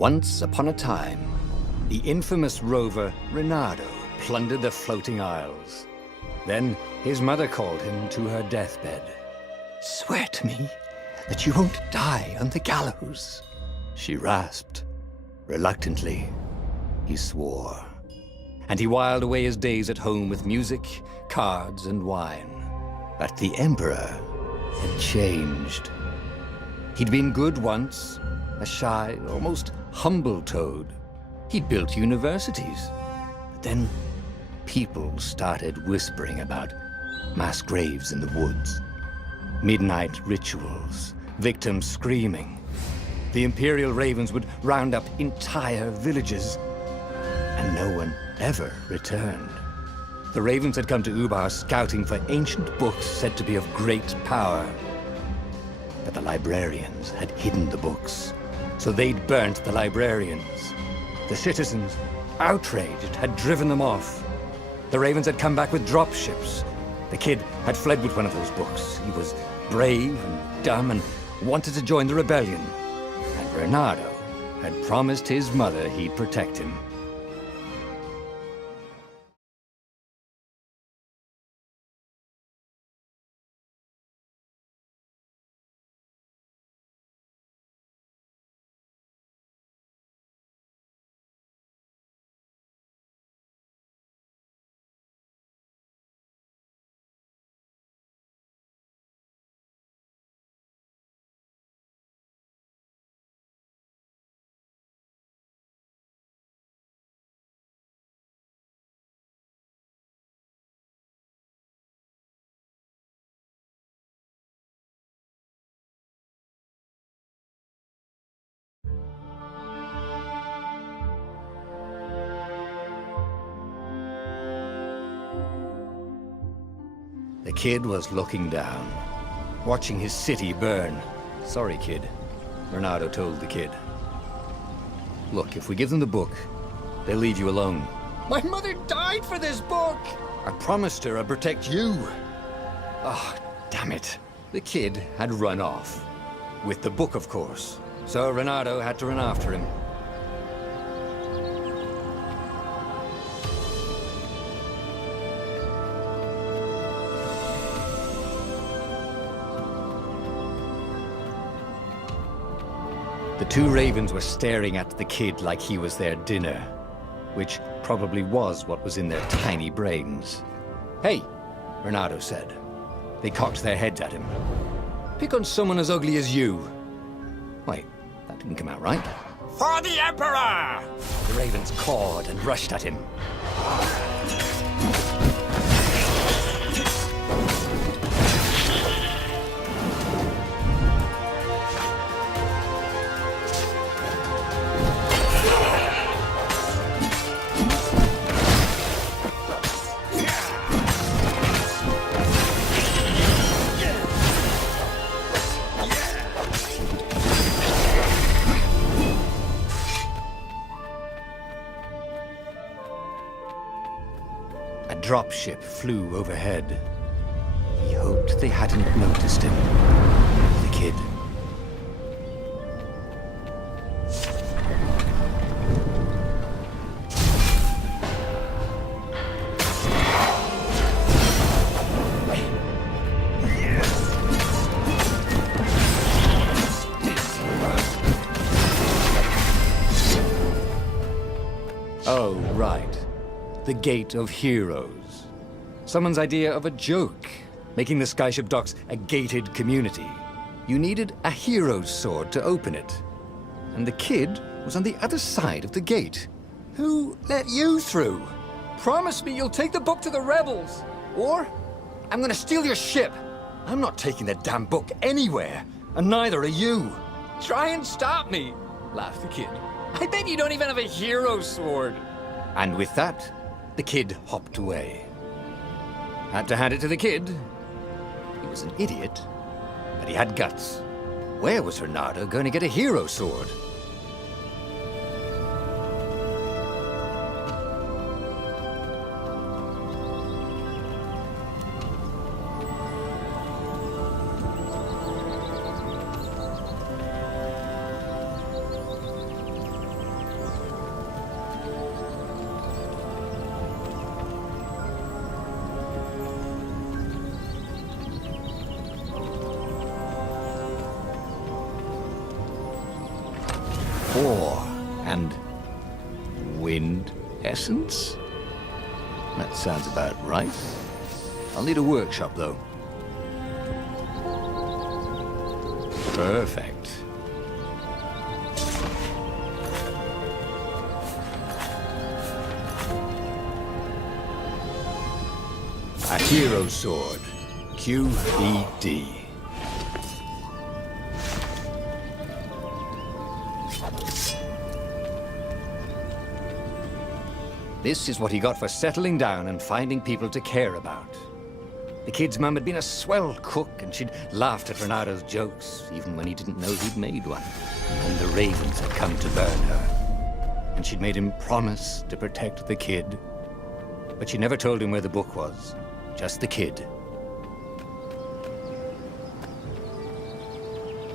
Once upon a time, the infamous rover Reynardo plundered the floating isles. Then his mother called him to her deathbed. "Swear to me that you won't die on the gallows," she rasped. Reluctantly, he swore. And he whiled away his days at home with music, cards, and wine. But the Emperor had changed. He'd been good once, a shy, almost humble toad. He'd built universities. But then people started whispering about mass graves in the woods, midnight rituals, victims screaming. The Imperial Ravens would round up entire villages, and no one ever returned. The Ravens had come to Ubar scouting for ancient books said to be of great power. But the librarians had hidden the books, so they'd burnt the librarians. The citizens, outraged, had driven them off. The Ravens had come back with dropships. The kid had fled with one of those books. He was brave and dumb and wanted to join the rebellion. And Reynardo had promised his mother he'd protect him. The kid was looking down, watching his city burn. "Sorry, kid," Reynardo told the kid. "Look, if we give them the book, they'll leave you alone." "My mother died for this book!" "I promised her I'd protect you." "Oh, damn it." The kid had run off. With the book, of course. So Reynardo had to run after him. The two Ravens were staring at the kid like he was their dinner, which probably was what was in their tiny brains. "Hey," Reynardo said. They cocked their heads at him. "Pick on someone as ugly as you." Wait, that didn't come out right. "For the Emperor!" The Ravens cawed and rushed at him. A dropship flew overhead. He hoped they hadn't noticed him. The kid. Oh, right. The Gate of Heroes. Someone's idea of a joke, making the skyship docks a gated community. You needed a hero's sword to open it. And the kid was on the other side of the gate. "Who let you through? Promise me you'll take the book to the rebels, or I'm gonna steal your ship." "I'm not taking that damn book anywhere, and neither are you." "Try and stop me," laughed the kid. "I bet you don't even have a hero sword." And with that, the kid hopped away. Had to hand it to the kid. He was an idiot, but he had guts. Where was Reynardo going to get a hero sword? ore and wind essence? That sounds about right. I'll need a workshop, though. Perfect. A hero sword. QED. This is what he got for settling down and finding people to care about. The kid's mum had been a swell cook, and she'd laughed at Renado's jokes, even when he didn't know he'd made one. And the ravens had come to burn her. And she'd made him promise to protect the kid. But she never told him where the book was. Just the kid.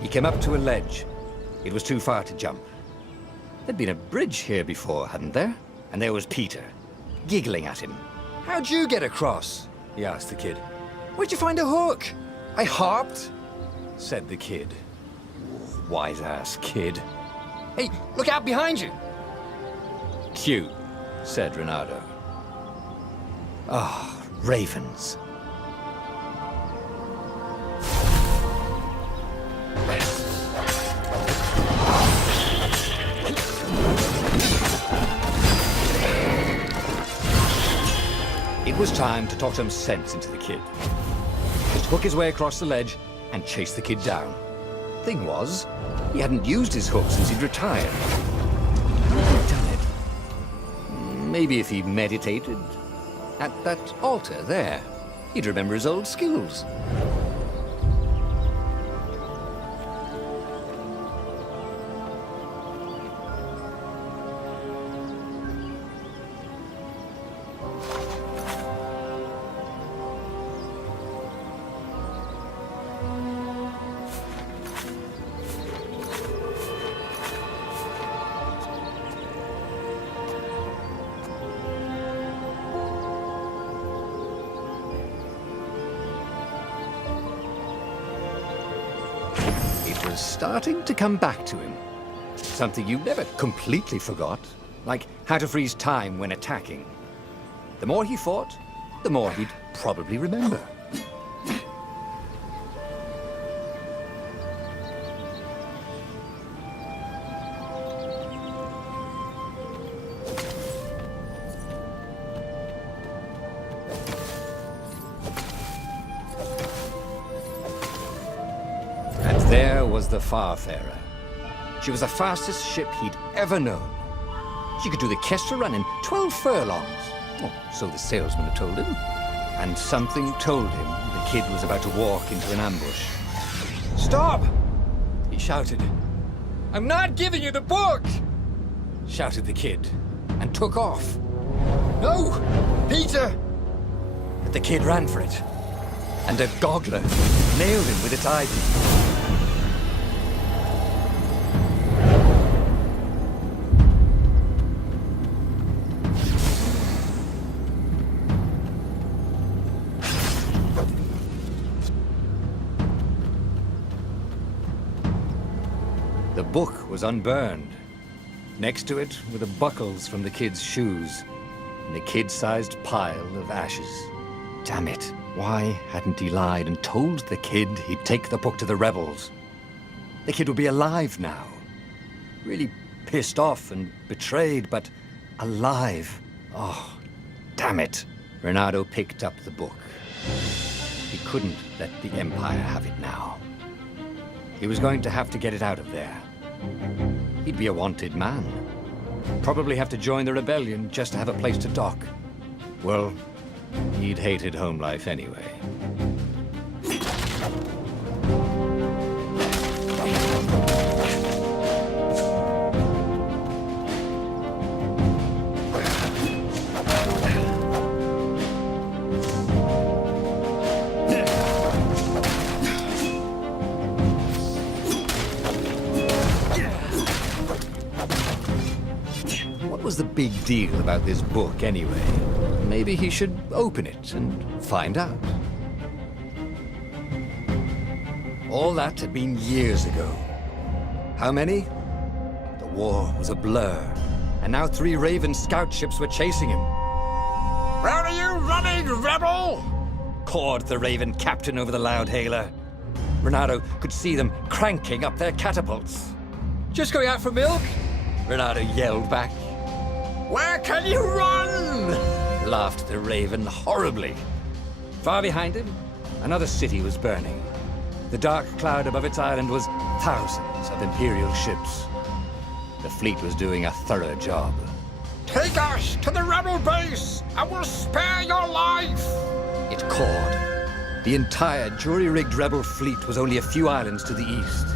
He came up to a ledge. It was too far to jump. There'd been a bridge here before, hadn't there? And there was Peter, giggling at him. "How'd you get across?" he asked the kid. "Where'd you find a hook?" "I hopped," said the kid. Wise-ass kid. "Hey, look out behind you!" "Cute," said Renado. Ah, ravens. It was time to talk some sense into the kid. Just hook his way across the ledge and chase the kid down. Thing was, he hadn't used his hook since he'd retired. How had he done it? Maybe if he meditated at that altar there, he'd remember his old skills. Starting to come back to him. Something you never completely forgot, like how to freeze time when attacking. The more he fought, the more he'd probably remember. There was the Farfarer. She was the fastest ship he'd ever known. She could do the Kestra run in 12 furlongs. Oh, so the salesman had told him. And something told him the kid was about to walk into an ambush. "Stop!" he shouted. "I'm not giving you the book!" shouted the kid, and took off. "No! Peter!" But the kid ran for it, and a goggler nailed him with its ivy. The book was unburned. Next to it were the buckles from the kid's shoes, and a kid-sized pile of ashes. Damn it, why hadn't he lied and told the kid he'd take the book to the rebels? The kid would be alive now. Really pissed off and betrayed, but alive. Oh, damn it. Renado picked up the book. He couldn't let the Empire have it now. He was going to have to get it out of there. He'd be a wanted man. Probably have to join the rebellion just to have a place to dock. Well, he'd hated home life anyway. What was the big deal about this book anyway? Maybe he should open it and find out. All that had been years ago. How many? The war was a blur, and now 3 Raven scout ships were chasing him. Where are you running, rebel? Cawed the Raven captain over the loud hailer. Renato could see them cranking up their catapults. "Just going out for milk?" Renato yelled back. Where can you run? Laughed the Raven horribly. Far behind him, another city was burning. The dark cloud above its island was thousands of Imperial ships. The fleet was doing a thorough job. Take us to the rebel base, and we'll spare your life! It cawed. The entire jury-rigged rebel fleet was only a few islands to the east.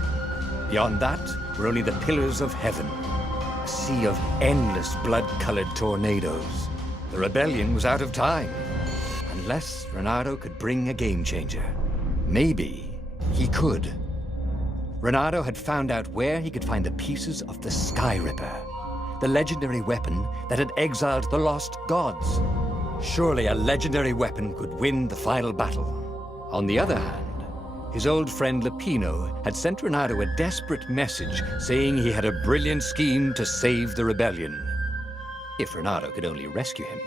Beyond that were only the pillars of heaven, a sea of endless blood-colored tornadoes. The rebellion was out of time, unless Renato could bring a game-changer. Maybe he could. Renato had found out where he could find the pieces of the Sky Ripper, the legendary weapon that had exiled the lost gods. Surely a legendary weapon could win the final battle. On the other hand, his old friend Lapino had sent Renato a desperate message saying he had a brilliant scheme to save the rebellion. If Renato could only rescue him.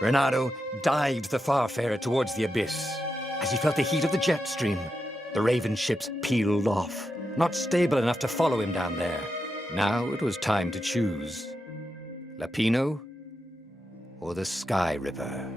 Renato dived the Farfarer towards the abyss. As he felt the heat of the jet stream, the Raven ships peeled off, not stable enough to follow him down there. Now it was time to choose. Lapino or the Sky Ripper?